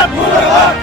Go back!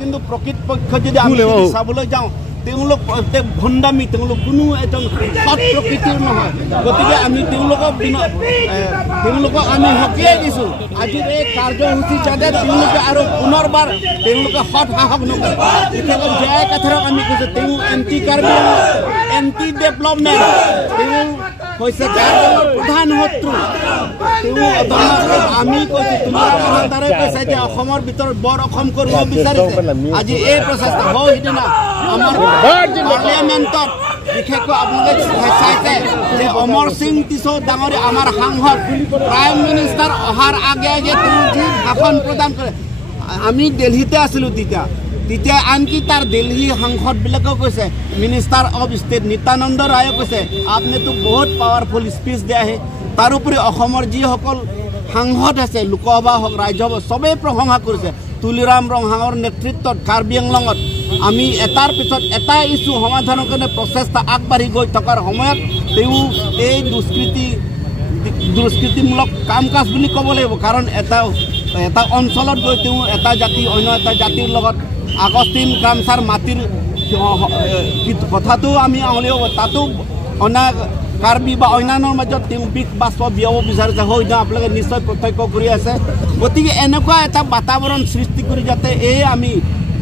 কিন্তু প্রকৃত পক্ষ যদি আমি চাবলৈ যাওঁ তেওঁলোক ভণ্ডামি তেওঁলোক কোনো এজন সৎ প্ৰকৃতিৰ নহয় গতিকে আমি তেওঁলোকক আমি সকীয়াই দিছোঁ আজিৰ এই কাৰ্যসূচী যাতে তেওঁলোকে আৰু পুনৰবাৰ তেওঁলোকে সৎ সাহস নকৰে বিশেষকৈ জয় কাঠাৰক আমি কৈছোঁ তেওঁ এণ্টি কাৰ্বি এণ্টি ডেভেলপমেণ্ট তেওঁ হৈছে কাৰ্বিৰ প্ৰধান শত্ৰু তেওঁ আমি কৈছোঁ তোমাৰে কৈছে যে অসমৰ ভিতৰত বৰ অসম কৰিব বিচাৰিছে আজি এই প্ৰচেষ্টা হয় সিদিনা আমাৰ পাৰ্লিয়ামেণ্টত বিশেষকৈ আপোনালোকে চাইছে যে অমৰ সিং টিছো ডাঙৰী আমাৰ সাংসদ প্ৰাইম মিনিষ্টাৰ অহাৰ আগে আগে তেওঁ যি ভাষণ প্ৰদান কৰে আমি দিল্লীতে আছিলোঁ তেতিয়া আনকি তাৰ দিল্লী সাংসদবিলাকেও কৈছে মিনিষ্টাৰ অফ ষ্টেট নিত্যানন্দ ৰায়ে কৈছে আপুনিতো বহুত পাৱাৰফুল স্পীচ দিয়া আহে তাৰোপৰি অসমৰ যিসকল সাংসদ আছে লোকসভা হওক ৰাজ্যসভা চবেই প্ৰশংসা কৰিছে তুলিৰাম ৰংহাঙৰ নেতৃত্বত কাৰ্বি আংলঙত আমি এটাৰ পিছত এটা ইছ্যু সমাধানৰ কাৰণে প্ৰচেষ্টা আগবাঢ়ি গৈ থকাৰ সময়ত তেওঁ এই দুষ্কৃতিমূলক কাম কাজ বুলি ক'ব লাগিব কাৰণ এটা অঞ্চলত গৈ তেওঁ এটা জাতি অন্য এটা জাতিৰ লগত আগষ্টিন কামচাৰ মাটিৰ কথাটো আমি আঙুলিয়াব তাতো অন্য কাৰ্বি বা অন্যান্যৰ মাজত তেওঁ বিষ বাষ্প বিয়াব বিচাৰিছে হয়তো আপোনালোকে নিশ্চয় প্ৰত্যক্ষ কৰি আছে গতিকে এনেকুৱা এটা বাতাবৰণ সৃষ্টি কৰি যাতে এই আমি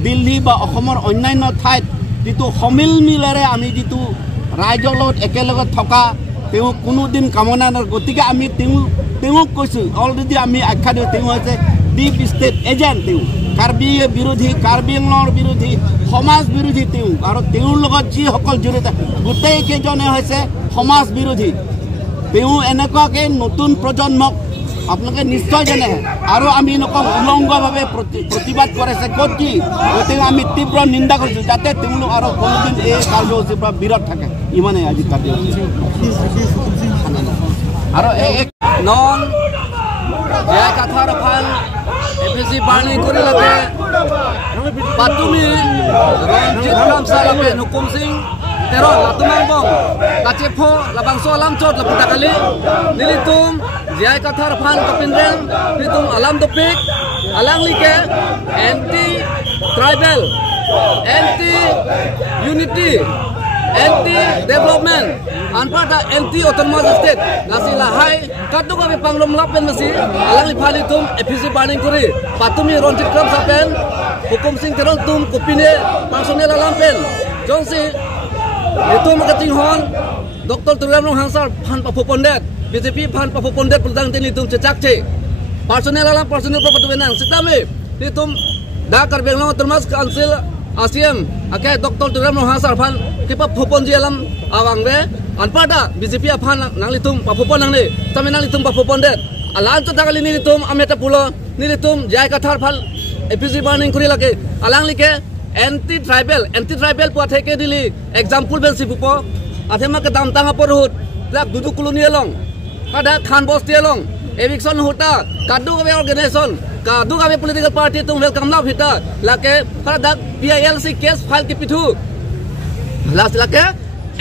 দিল্লী বা অসমৰ অন্যান্য ঠাইত যিটো সমিল মিলেৰে আমি যিটো ৰাইজৰ লগত একেলগে থকা তেওঁ কোনোদিন কামনা নকৰে গতিকে আমি তেওঁক কৈছোঁ অলৰেডি আমি আখ্যা দিওঁ তেওঁ হৈছে ডিপ ষ্টেট এজেণ্ট তেওঁ কাৰ্বি বিৰোধী কাৰ্বি আংলঙৰ বিৰোধী সমাজ বিৰোধী তেওঁ আৰু তেওঁৰ লগত যিসকল জড়িত গোটেইকেইজনে হৈছে সমাজ বিৰোধী তেওঁ এনেকুৱাকৈ নতুন প্ৰজন্মক আপোনালোকে নিশ্চয় জানে আৰু আমি এনেকুৱা উলংঘভাৱে প্ৰতিবাদ কৰিছে ক'ত কি গতিকে আমি তীব্ৰ নিন্দা কৰিছোঁ যাতে তেওঁলোক আৰু কোনোদিন এই কাৰ্যসূচীৰ পৰা বিৰত থাকে ইমানেই আজি কাৰ্যসূচী আৰু নন জয় কাঠাৰ ফাল এপিসি বাৰ্ণিং কৰি লাগে পাতুমি ৰঞ্জিত কামচালাপে নুকুম সিং Teror latumangkong kacefo labangso alam cot laputakali nilitum jai kathar phan kapindrem nilitum alam topik alang like anti tribal anti unity anti development anpada anti autonomous state nasi lahai kadu kami panglom lapen nasi alang li phalitum efisi burning kuri patumi ronjit kram sapen hukum sing terong tum kopine personel alam pen jongsi itu marketing hon Dr. Turam Long Hangsar Phan Papu Pondet BJP Phan Papu Pondet Pulang Tini Tum Cecak Ce personel alam personel Papu Benang Sitame Nitum Dakar Benglong Termas Council ASEAN Akai Dr. Turam Long Hangsar Phan Kipa Popon Ji alam awang be anpada BJP Phan Nang Litum Papu Ponang ni Tame Nang Litum Papu Pondet alan tu takali ni Litum Ameta Pulo ni Litum Jai Kathar Phan EPC burning kuri lagi alang like anti tribal puat heke dili example ben sipupo athema ke dam tanga porhut dak duduk koloni long kada khan bosti long eviction hota kadu gabe organization kadu gabe political party tum welcome na hita lake kada PILC case file ki pithu last lake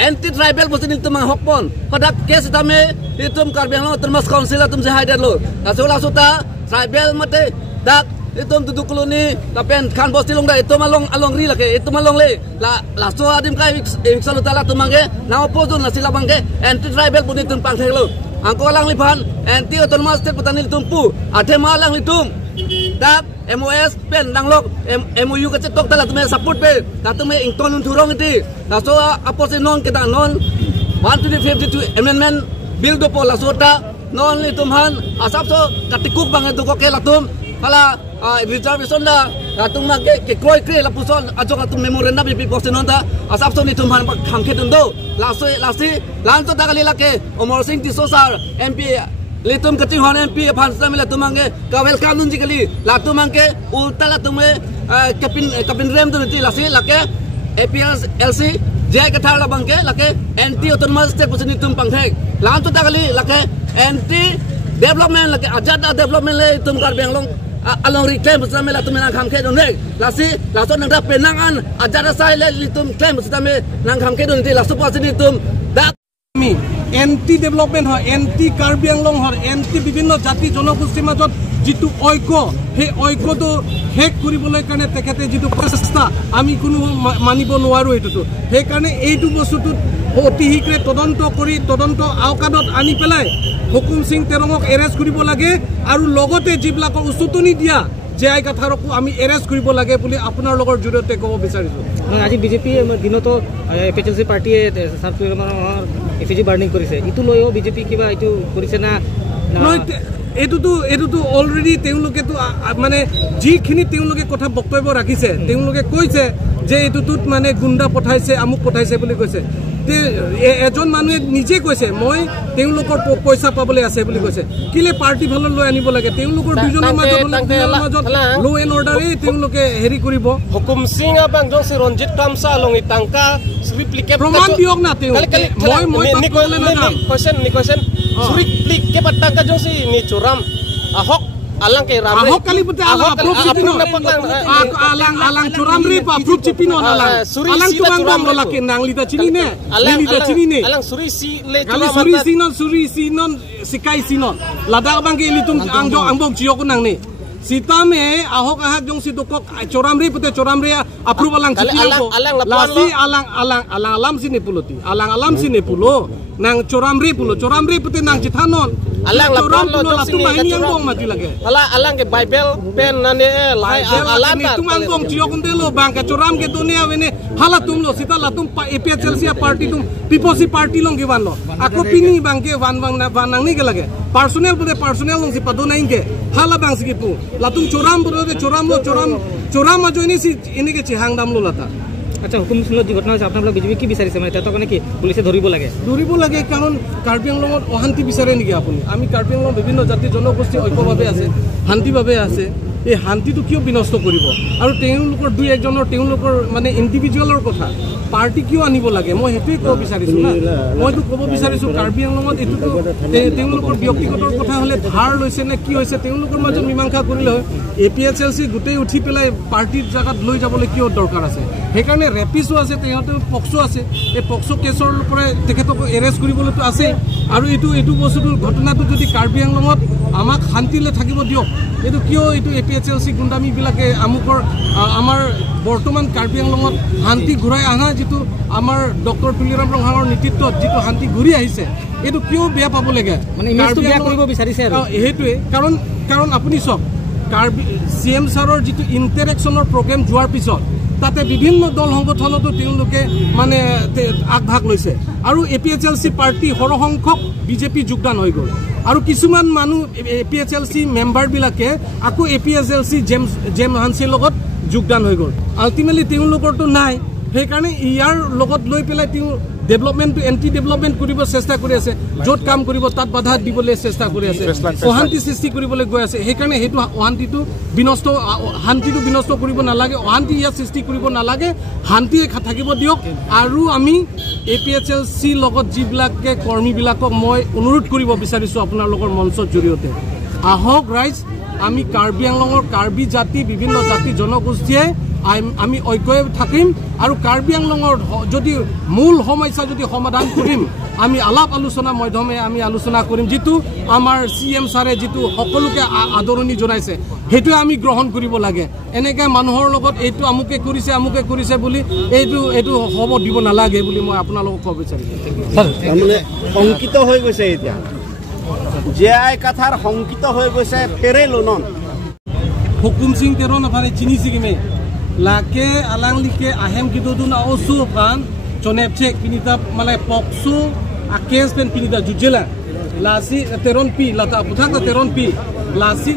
anti tribal bosin tum hokpon kada case tame itum Karbiang Long termas council tum se haidar lo lasola sota tribal mate dak itum duduk koloni tapen khan bosti long da itum along ri lake itum along le la so adim kai eviction hota la tumange na opposition la sila bangke anti tribal bosin tum pang thelo angko lang lipan anti autonomous state patanil tumpu athe ma lang litum dak MOS pen nanglok MOU ka chetok tala tume support pe ta tume ington thurong iti ta so opposition non kita non 152 amendment bill do pola sota non litum han asap so katikuk bang itu ko ke latum hala reservation da tung ma ke kroi kre la puson ajok atum memorandum bi posten non ta asap so litum han kham khe tundo lasi lan to ta kali lake Omar Singh Tisosar MP litum kati hon MP phansa mila tumange ka welcome nun jikali la tumange ulta la tume kapin rem tu ti lasi lake APLC jai kathar la bangke lake anti autonomous state position tum pangthek lan to ta kali lake anti development lake ajada development le tum Karbiang Long along reclaim position mila tum nang kham khe don nek lasi laso nang da penangan ajada sai le litum claim position me nang kham khe don ti laso position tum da anti development হয় anti Karbi Anglong হয় anti বিভিন্ন জাতি জনগোষ্ঠীৰ মাজত যিটো ঐক্য সেই ঐক্যটো শেষ কৰিবলৈ কাৰণে তেখেতে যিটো প্ৰচেষ্টা আমি কোনো মানিব নোৱাৰো এইটো সেইকাৰণে এইটো বস্তুটো অতি শীঘ্ৰে তদন্ত কৰি তদন্ত আওকাদত আনি পেলাই হুকুম সিং তেৰঙক এৰেষ্ট কৰিব লাগে আৰু লগতে যিবিলাকৰ উচতনি দিয়া জেআই কাথাৰকো আমি এৰেষ্ট কৰিব লাগে বুলি আপোনাৰ লগৰ জৰিয়তে ক'ব বিচাৰিছোঁ আজি বিজেপি দিনতো PLC পাৰ্টিয়ে এফিজি বাৰ্নিং কৰিছে ইটো লৈও বিজেপি কিবা এইটো কৰিছে না এইটোতো অলৰেডি তেওঁলোকেতো মানে যিখিনি তেওঁলোকে কথা বক্তব্য ৰাখিছে তেওঁলোকে কৈছে যে এইটোত মানে গুণ্ডা পঠাইছে আমুক পঠাইছে বুলি কৈছে এজন মানুহে নিজে কৈছে মই তেওঁলোকৰ পইচা পাবলৈ আছে বুলি কৈছে কিলে পাৰ্টি ভালৰ লৈ আনিব লাগে তেওঁলোকৰ দুজনৰ মাজত লো এণ্ড অৰ্ডাৰে তেওঁলোকে হেৰি কৰিব হুকুম সিং আবাং জংসি ৰঞ্জিত কামসা লঙি টাংকা ৰিপ্লিকেট প্ৰমাণ দিয়ক না মই কৈছেন ৰিপ্লিকেট টাংকা জংসি নি চোৰাম আহক alang kay ramre ahok kali pute alang alang churamre pa fruit chipino alang tumang lo laki nang lita chini ne alang suri sinon sikai sinon ladak bang ke litum angbong jiok nang ni sitame ahok ahak jong si dokok churamre pute churamre approve alang chipino lasi alang sini puluti alang sini pulo nang churamre pute nang jithanon alang lapon lo latum ini yang bong mati lagi alang ke bible pen nane lai alang ni tuman bong jiok ndelo bang ke churam ke dunia wene hala tum lo sita latum APLC party tum PPC party long ke wan lo aku pini bang ke wan nang ni ke lage personal long si pado naing ke hala bang si pu latum churam ajo ini ke chihang dam lo lata আচ্ছা হুকুম সিংৰ যি ঘটনা হৈছে আপোনালোক BJP কি বিচাৰিছে মানে তেতো কাৰণে কি পুলিচে ধৰিব লাগে কাৰণ কাৰ্বি আংলঙত অশান্তি বিচাৰে নেকি আপুনি আমি কাৰ্বি আংলঙৰ বিভিন্ন জাতি জনগোষ্ঠী ঐক্যভাৱে আছে শান্তিভাৱে আছে এই শান্তিটো কিয় বিনষ্ট কৰিব আৰু তেওঁলোকৰ দুই একজনৰ তেওঁলোকৰ মানে ইণ্ডিভিজুৱেলৰ কথা পাৰ্টি কিয় আনিব লাগে মই হেতুই ক'ব বিচাৰিছো না মইতো ক'ব বিচাৰিছো কাৰ্বি আংলঙত এটোটো তেওঁলোকৰ ব্যক্তিগত কথা হলে ধাৰ লৈছে নে কি হৈছে তেওঁলোকৰ মাজত মীমাংসা কৰিলে হয় APLC গোটেই উঠি পেলাই পাৰ্টিৰ জাগাত লৈ যাবলৈ কিয় দৰকাৰ আছে সেইকাৰণে ৰেপিছো আছে তেহঁতে পক্সো আছে এই পক্সো কেছৰ পৰা তেখেতক এৰেষ্ট কৰিবলৈতো আছে আৰু এইটো বস্তুটোৰ ঘটনাটো যদি কাৰ্বি আংলঙত আমাক শান্তিলৈ থাকিব দিয়ক এইটো কিয় এইটো APLC গুণ্ডামী বিলাকে আমুকৰ আমাৰ বৰ্তমান কাৰ্বি আংলঙত শান্তি ঘূৰাই আনা যিটো আমাৰ ডক্টৰ তুলিৰাম ৰংহাঙৰ নেতৃত্বত যিটো শান্তি ঘূৰি আহিছে এইটো কিয় বেয়া পাব লাগে মানে ইমেজটো বেয়া কৰিব বিচাৰিছে আৰু সেইটোৱে কাৰণ আপুনি চক কাৰ্বি CM ছাৰৰ যিটো ইণ্টাৰেকশ্যনৰ প্ৰগ্ৰেম যোৱাৰ পিছত তাতে বিভিন্ন দল সংগঠনতো তেওঁলোকে মানে আগভাগ লৈছে আৰু APLC পাৰ্টি সৰহসংখ্যক বিজেপি যোগদান হৈ গ'ল আৰু কিছুমান মানুহ APLC মেম্বাৰ বিলাকে আকৌ APLC জেম হানছিৰ লগত যোগদান হৈ গ'ল আল্টিমেটলি তেওঁলোকৰতো নাই সেইকাৰণে ইয়াৰ লগত লৈ পেলাই তেওঁ ডেভেলপমেণ্ট এণ্টি ডেভেলপমেণ্ট কৰিব চেষ্টা কৰি আছে য'ত কাম কৰিব তাত বাধা দিবলৈ চেষ্টা কৰি আছে অশান্তি সৃষ্টি কৰিবলৈ গৈ আছে সেইকাৰণে সেইটো শান্তিটো বিনষ্ট কৰিব নালাগে অশান্তি ইয়াত সৃষ্টি কৰিব নালাগে শান্তিয়ে থাকিব দিয়ক আৰু আমি APHLC লগত যিবিলাকে কৰ্মীবিলাকক মই অনুৰোধ কৰিব বিচাৰিছোঁ আপোনালোকৰ মঞ্চৰ জৰিয়তে আহক ৰাইজ আমি কাৰ্বি আংলঙৰ কাৰ্বি জাতি বিভিন্ন জাতি জনগোষ্ঠীয়ে আমি ঐক্যই থাকিম আৰু কাৰ্বি আংলঙৰ যদি মূল সমস্যা যদি সমাধান কৰিম আমি আলাপ আলোচনা মাধ্যমে আমি আলোচনা কৰিম যেটো আমাৰ CM ছাৰে যেটো সকলোকে আদৰণি জনাইছে হেতু আমি গ্ৰহণ কৰিব লাগে এনেকৈ মানুহৰ লগত এইটো আমুকে কৰিছে বুলি এইটো হ'ব দিব নালাগে বুলি মই আপোনালোকক ক'ব বিচাৰিছোঁ মানে সংকিত হৈ গৈছে এতিয়া জিআই কাথাৰ সংকিত হৈ গৈছে ফেৰে লোনন হুকুম সিং তেৰন আফাৰে চিনি সিকিমে লাকে আলাং লিকে আহেম কিদুন আওসু ফান চনেপচেক পিনিতা মানে পক্সু আকেস পেন পিনিতা জুজেলা লাসি তেরন পি লাতা পুথাক তেরন পি লাসি